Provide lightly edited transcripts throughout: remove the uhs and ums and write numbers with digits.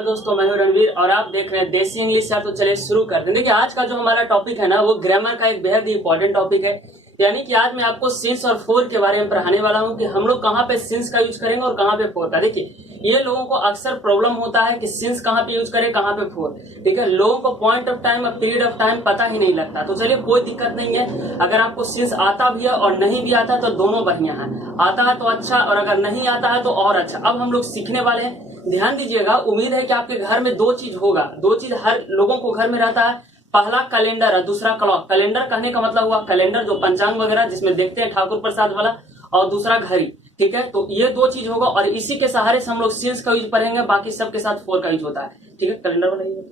Hello दोस्तों, मैं हूं रणवीर और आप देख रहे हैं देसी इंग्लिश यार। तो चलिए शुरू करते हैं। देखिए आज का जो हमारा टॉपिक है ना, वो ग्रामर का एक बेहद ही इंपॉर्टेंट टॉपिक है। यानी कि आज मैं आपको सिंस और फोर के बारे में पढ़ाने वाला हूं कि हम लोग कहाँ पे सिंस का यूज करेंगे और कहाँ पे फोर का। देखिए ये लोगों को अक्सर प्रॉब्लम होता है कि सिंस कहाँ पे यूज करें, कहाँ पे फोर। ठीक है, लोगों को पॉइंट ऑफ टाइम और पीरियड ऑफ टाइम पता ही नहीं लगता। तो चलिए कोई दिक्कत नहीं है, अगर आपको सिंस आता भी है और नहीं भी आता तो दोनों बढ़िया है। आता है तो अच्छा, और अगर नहीं आता है तो और अच्छा। अब हम लोग सीखने वाले हैं, ध्यान दीजिएगा। उम्मीद है कि आपके घर में दो चीज होगा, दो चीज हर लोगों को घर में रहता है। पहला कैलेंडर है, दूसरा क्लॉक। कैलेंडर कहने का मतलब हुआ कैलेंडर जो पंचांग वगैरह जिसमें देखते हैं ठाकुर प्रसाद वाला, और दूसरा घड़ी। ठीक है, तो ये दो चीज होगा और इसी के सहारे से हम लोग सिंस का यूज पढ़ेंगे, बाकी सबके साथ फोर का यूज होता है। ठीक है, कैलेंडर बनाइए।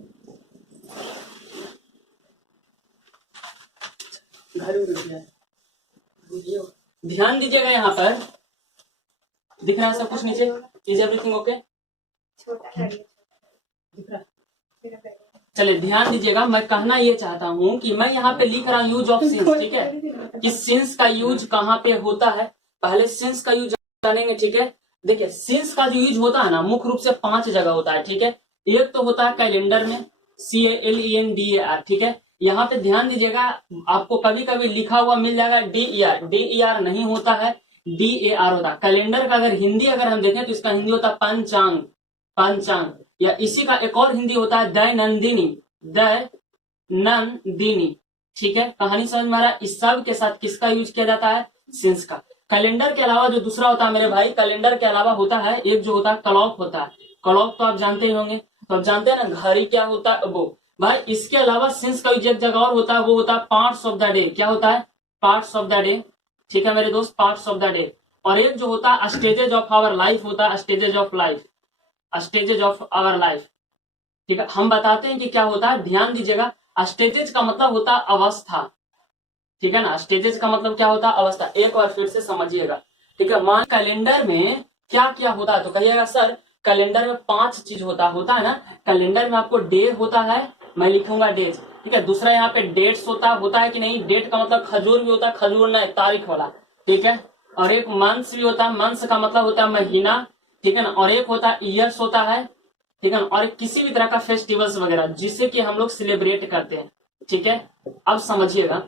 ध्यान दीजिएगा, यहाँ पर दिख रहा है सब कुछ नीचे। Is everything okay? चलिए ध्यान दीजिएगा, मैं कहना ये चाहता हूँ कि मैं यहाँ पे लिख रहा हूँ यूज ऑफ सिंस। ठीक है, कि सिंस का यूज कहाँ पे होता है, पहले सिंस का यूज जानेंगे। ठीक है, देखिए सिंस का जो यूज होता है ना, मुख्य रूप से 5 जगह होता है। ठीक है, एक तो होता है कैलेंडर में, CALENDAR। ठीक है, यहाँ पे ध्यान दीजिएगा, आपको कभी कभी लिखा हुआ मिल जाएगा DER। DER नहीं होता है, DAR होता है। कैलेंडर का अगर हिंदी अगर हम देखें तो इसका हिंदी होता है पंचांग। पंचांग, या इसी का एक और हिंदी होता है दैनंदिनी। दैनंदिनी। ठीक है, कहानी समझ में आ रहा है? इस सब के साथ किसका यूज किया जाता है? सिंस का। कैलेंडर के अलावा जो दूसरा होता है मेरे भाई, कैलेंडर के अलावा होता है एक जो होता है क्लॉक होता है। क्लॉक तो आप जानते ही होंगे, तो आप जानते हैं ना घड़ी क्या होता है वो। भाई इसके अलावा सिंस का यूज एक जगह और होता है, वो होता है पार्ट्स ऑफ द डे। क्या होता है? Parts of the day. ठीक है मेरे दोस्त, पार्ट्स ऑफ द डे। और एक जो होता है स्टेजेज ऑफ आवर लाइफ होता है, stages of life. Stages of our life. ठीक है, हम बताते हैं कि क्या होता है, ध्यान दीजिएगा। स्टेजेज का मतलब होता है अवस्था। ठीक है ना, स्टेजेज का मतलब क्या होता है? अवस्था। एक बार फिर से समझिएगा। ठीक है, मान कैलेंडर में क्या क्या होता है, तो कहिएगा सर कैलेंडर में 5 चीज होता है ना। कैलेंडर में आपको डे होता है, मैं लिखूंगा डेज। ठीक है, दूसरा यहाँ पे डेट्स होता है कि नहीं? डेट का मतलब खजूर भी होता है, खजूर नहीं तारीख वाला। ठीक है, और एक मंथ्स भी होता है, मंथ्स का मतलब होता है महीना। ठीक है ना, और एक होता है ईयर्स होता है। ठीक है ना, और किसी भी तरह का फेस्टिवल्स वगैरह जिसे कि हम लोग सेलिब्रेट करते हैं। ठीक है, अब समझिएगा,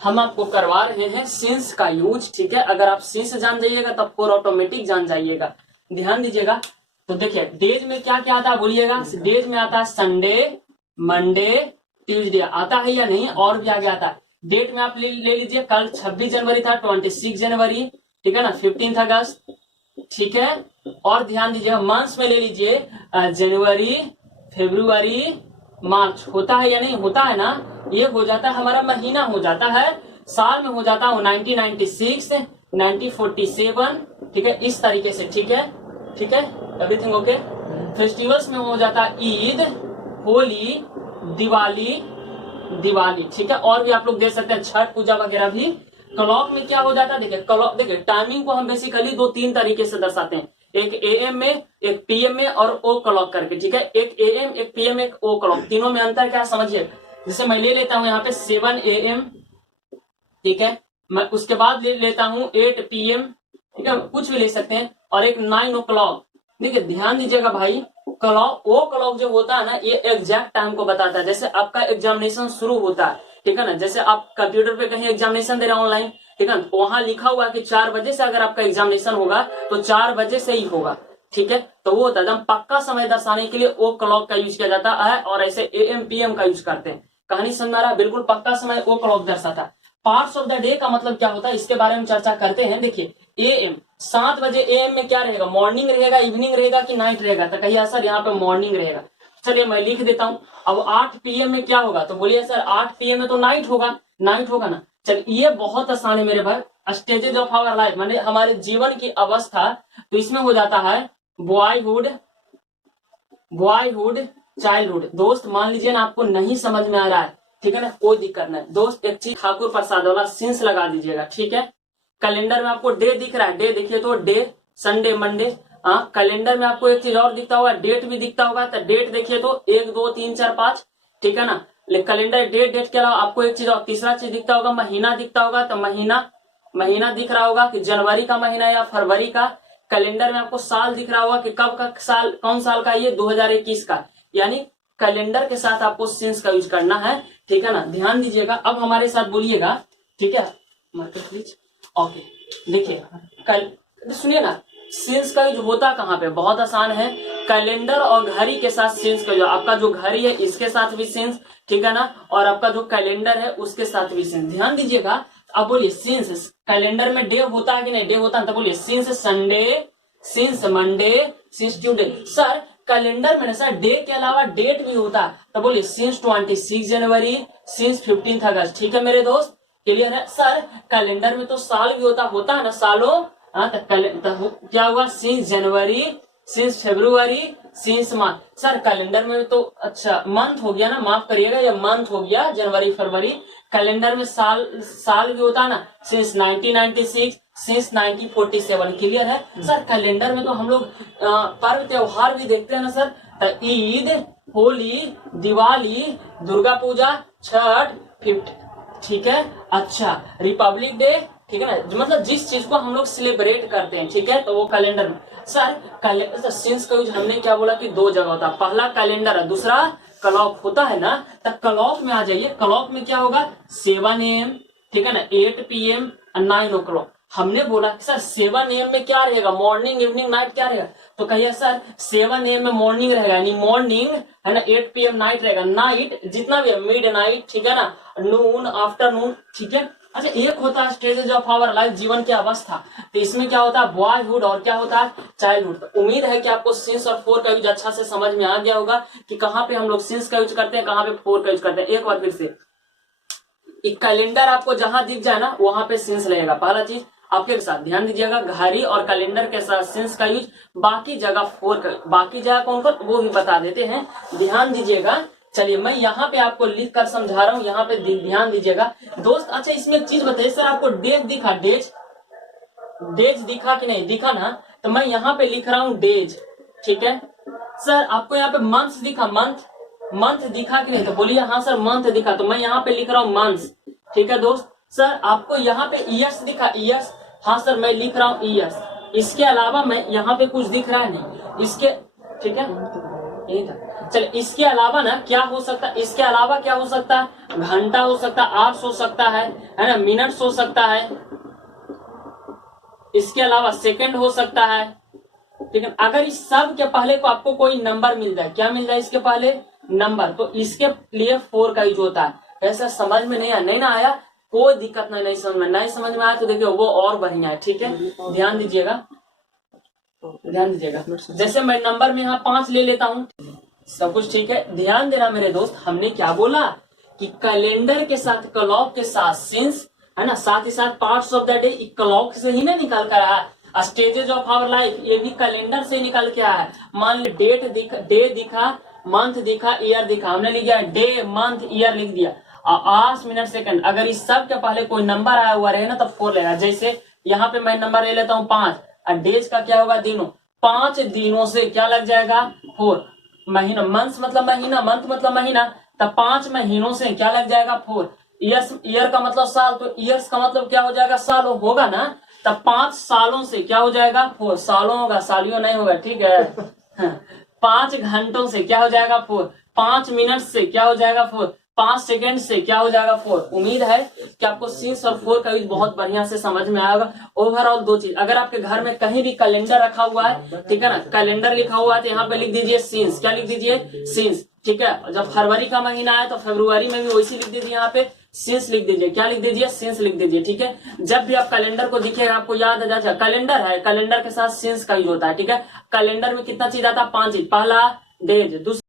हम आपको करवा रहे हैं सिंस का यूज। ठीक है, अगर आप सिंस जान जाइएगा तब फोर ऑटोमेटिक जान जाइएगा। ध्यान दीजिएगा, तो देखिए डेज में क्या क्या आता है बोलिएगा। डेज में आता है संडे, मंडे, ट्यूसडे। आता है या नहीं? और भी आगे आता है। डेट में आप ले लीजिए, कल 26 जनवरी था, 26 जनवरी। ठीक है ना, 15 अगस्त। ठीक है, और ध्यान दीजिएगा मंथ्स में ले लीजिए जनवरी, फरवरी, मार्च। होता है या नहीं? होता है ना, ये हो जाता है हमारा महीना हो जाता है। साल में हो जाता है 1996, 1947। ठीक है, इस तरीके से। ठीक है, ठीक है, एवरीथिंग ओके। फेस्टिवल्स में हो जाता है ईद, होली, दिवाली, दिवाली। ठीक है, और भी आप लोग देख सकते हैं छठ पूजा वगैरह भी। क्लॉक में क्या हो जाता है? देखिए क्लॉक, देखिए टाइमिंग को हम बेसिकली 2-3 तरीके से दर्शाते हैं, एक AM में, एक PM में, और ओ क्लॉक करके। ठीक है, एक AM, एक PM, एक ओ क्लॉक। तीनों में अंतर क्या समझिए। जैसे मैं ले लेता हूं यहाँ पे 7 AM। ठीक है, मैं उसके बाद ले लेता हूँ 8 PM। ठीक है, कुछ भी ले सकते हैं, और एक 9 o'clock। देखिए ध्यान दीजिएगा भाई, क्लॉक, वो क्लॉक जो होता है ना, ये एग्जैक्ट टाइम को बताता है। जैसे आपका एग्जामिनेशन शुरू होता है, ठीक है ना, जैसे आप कंप्यूटर पे कहीं एग्जामिनेशन दे रहे हैं ऑनलाइन, ठीक है, तो वहां लिखा हुआ है कि 4 बजे से अगर आपका एग्जामिनेशन होगा तो 4 बजे से ही होगा। ठीक है, तो वो होता है एकदम पक्का समय दर्शाने के लिए ओ क्लॉक का यूज किया जाता है, और ऐसे AM PM का यूज करते हैं। कहानी समझ में आ रहा है? बिल्कुल पक्का समय ओ क्लॉक दर्शाता है। पार्ट्स ऑफ द डे का मतलब क्या होता है, इसके बारे में चर्चा करते हैं। देखिए AM 7 बजे AM में क्या रहेगा? मॉर्निंग रहेगा, इवनिंग रहेगा कि नाइट रहेगा? तो कहिए सर यहाँ पे मॉर्निंग रहेगा। चलिए मैं लिख देता हूँ। अब 8 PM में क्या होगा? तो बोलिए सर 8 PM में तो नाइट होगा। नाइट होगा ना। चलिए ये बहुत आसान है मेरे भाई। स्टेजेज ऑफ आवर लाइफ माने हमारे जीवन की अवस्था, तो इसमें हो जाता है बॉयहुड, बॉयहुड, चाइल्डहुड। दोस्त मान लीजिए ना आपको नहीं समझ में आ रहा है, ठीक है ना, कोई दिक्कत नहीं दोस्त, एक चीज ठाकुर प्रसाद वाला सिंस लगा दीजिएगा। ठीक है, कैलेंडर में आपको डे दिख रहा है, डे देखिए तो डे, संडे, मंडे। हाँ, कैलेंडर में आपको एक चीज और दिखता होगा, डेट भी दिखता होगा, तो डेट देखिए तो 1 2 3 4 5। ठीक है ना, कैलेंडर डेट के अलावा आपको एक चीज और तीसरा चीज दिखता होगा, महीना दिखता होगा। तो महीना दिख रहा होगा कि जनवरी का महीना या फरवरी का, कैलेंडर में आपको साल दिख रहा होगा कि कब का साल, कौन साल का, ये 2021 का, यानी कैलेंडर के साथ आपको सिंस का यूज करना है, ठीक है ना, ध्यान दीजिएगा। अब हमारे साथ बोलिएगा, ठीक है, मार्कर प्लीज, ओके। देखिए कल सुनिए ना, सिंस का यूज होता कहाँ पे, बहुत आसान है, कैलेंडर और घड़ी के साथ सिंस का यूज, आपका जो घड़ी है इसके साथ भी सिंस, ठीक है ना, और आपका जो कैलेंडर है उसके साथ भी सिंस। ध्यान दीजिएगा, अब बोलिए सिंस कैलेंडर में डे होता है कि नहीं, डे होता है, तो बोलिए since Sunday, since Monday, since Tuesday. Sir calendar में ना सर डे के अलावा डेट भी होता है, तो बोलिए सिंस 26 जनवरी, सिंस 15 अगस्त, ठीक है मेरे दोस्त, क्लियर है। सर कैलेंडर में तो साल भी होता है ना, सालों, हाँ, तो क्या हुआ, सिंस जनवरी, सिंस फरवरी, सिंस मंथ। सर कैलेंडर में तो अच्छा मंथ हो गया ना, माफ करिएगा, ये मंथ हो गया, जनवरी फरवरी। कैलेंडर में साल भी होता है ना, सिंस 1996, सिंस 1947, क्लियर है। सर कैलेंडर में तो हम लोग पर्व त्योहार भी देखते हैं ना सर, तो ईद, होली, दिवाली, दुर्गा पूजा, छठ, ठीक है, अच्छा रिपब्लिक डे, ठीक है ना, मतलब जिस चीज को हम लोग सेलिब्रेट करते हैं, ठीक है, तो वो कैलेंडर में। सर कैलेंडर सिंस का यूज हमने क्या बोला कि दो जगह होता है, पहला कैलेंडर है, दूसरा क्लॉक होता है ना। तो क्लॉक में आ जाइए, क्लॉक में क्या होगा, 7 AM, ठीक है ना, 8 PM और 9 o'clock। हमने बोला सर 7 AM में क्या रहेगा, मॉर्निंग, इवनिंग, नाइट क्या रहेगा, तो कहिए सर 7 AM में मॉर्निंग रहेगा, यानी मॉर्निंग है ना, 8 PM नाइट रहेगा, नाइट जितना भी है मिड नाइट, ठीक है ना, नून, आफ्टरनून, ठीक है। अच्छा एक होता है स्टेजेस ऑफ आवर लाइफ, जीवन की अवस्था, तो इसमें क्या होता है, बॉयहुड और क्या होता है, चाइल्डहुड। तो उम्मीद है कि आपको सिंस और फोर का यूज अच्छा से समझ में आ गया होगा कि कहाँ पे हम लोग सिंस का यूज करते हैं, कहाँ पे फोर का यूज करते हैं। एक बार फिर से, एक कैलेंडर आपको जहां दिख जाए ना वहां पे सिंस लगेगा, पहला चीज आपके साथ ध्यान दीजिएगा, घड़ी और कैलेंडर के साथ सिंस का यूज, बाकी जगह फोर का, बाकी जगह कौन कौन वो भी बता देते हैं, ध्यान दीजिएगा। चलिए मैं यहाँ पे आपको लिख कर समझा रहा हूँ, यहाँ पे ध्यान दीजिएगा दोस्त। अच्छा इसमें एक चीज बताइए सर, आपको डेज दिखा, डेज दिखा कि नहीं दिखा ना, तो मैं यहाँ पे लिख रहा हूँ डेज, ठीक है। सर आपको यहाँ पे मंथ्स दिखा, मंथ दिखा कि नहीं, तो बोलिए हाँ सर मंथ दिखा, तो मैं यहाँ पे लिख रहा हूँ मंथ्स, ठीक है दोस्त। सर आपको यहाँ पे ईयर्स दिखा, ईयर्स, हाँ सर मैं लिख रहा हूँ ईयर्स। इसके अलावा मैं यहाँ पे कुछ दिख रहा है नहीं, इसके, ठीक है, यही था। चलिए इसके अलावा ना क्या हो सकता है, इसके अलावा क्या हो सकता है, घंटा हो सकता है, आवर्स हो सकता है ना, मिनट्स हो सकता है, इसके अलावा सेकंड हो सकता है, ठीक है। अगर इस सब के पहले को आपको कोई नंबर मिल जाए, क्या मिल जाए इसके पहले, नंबर, तो इसके लिए फोर का यूज होता है। ऐसा समझ में नहीं ना आया, कोई दिक्कत नहीं समझ में, नहीं समझ में आया तो देखिए वो और बढ़िया है, ठीक है, ध्यान दीजिएगा, जैसे मैं नंबर में यहाँ 5 ले लेता हूँ, सब कुछ ठीक है, ध्यान देना मेरे दोस्त। हमने क्या बोला कि कैलेंडर के साथ क्लॉक के साथ सिंस, है ना, साथ ही साथ parts of the day clock से ही ना निकल कर आया, स्टेजेस ऑफ आवर लाइफ ये भी कैलेंडर से निकल के आया है। मान ली डे दिखा, मंथ दिखा, ईयर दिखा, हमने लिख दिया डे, मंथ, ईयर लिख दिया, आवर्स, मिनट, सेकंड। अगर इस सब के पहले कोई नंबर आया हुआ रहे ना तो 4 लेगा। जैसे यहाँ पे मैं नंबर ले लेता हूँ 5, और डेज का क्या होगा, दिनों, 5 दिनों से क्या लग जाएगा, 4 महीना, मंथ मतलब महीना, मंथ मतलब महीना, तब 5 महीनों से क्या लग जाएगा, 4 ईयर्स, ईयर का मतलब साल, तो ईयर्स का मतलब क्या हो जाएगा, साल होगा ना, तब 5 सालों से क्या हो जाएगा, 4 सालों होगा, सालियों नहीं होगा, ठीक है। 5 घंटों से क्या हो जाएगा, 4, 5 मिनट से क्या हो जाएगा, 4, 5 सेकंड से क्या हो जाएगा, 4। उम्मीद है कि आपको सिंस और 4 का यूज बहुत बढ़िया से समझ में आएगा। ओवरऑल 2 चीज, अगर आपके घर में कहीं भी कैलेंडर रखा हुआ है, ठीक है ना, कैलेंडर लिखा हुआ है तो यहाँ पे लिख दीजिए सिंस, क्या लिख दीजिए, सिंस, ठीक है। जब फरवरी का महीना है तो फरवरी में भी वैसे लिख दीजिए, यहाँ पे सिंस लिख दीजिए, क्या लिख दीजिए, सिंस लिख दीजिए, ठीक है। जब भी आप कैलेंडर को दिखेगा आपको याद आ जाएगा कैलेंडर है, कैलेंडर के साथ सिंस का यूज होता है, ठीक है। कैलेंडर में कितना चीज आता है, 5 चीज, पहला डेज, दूसरा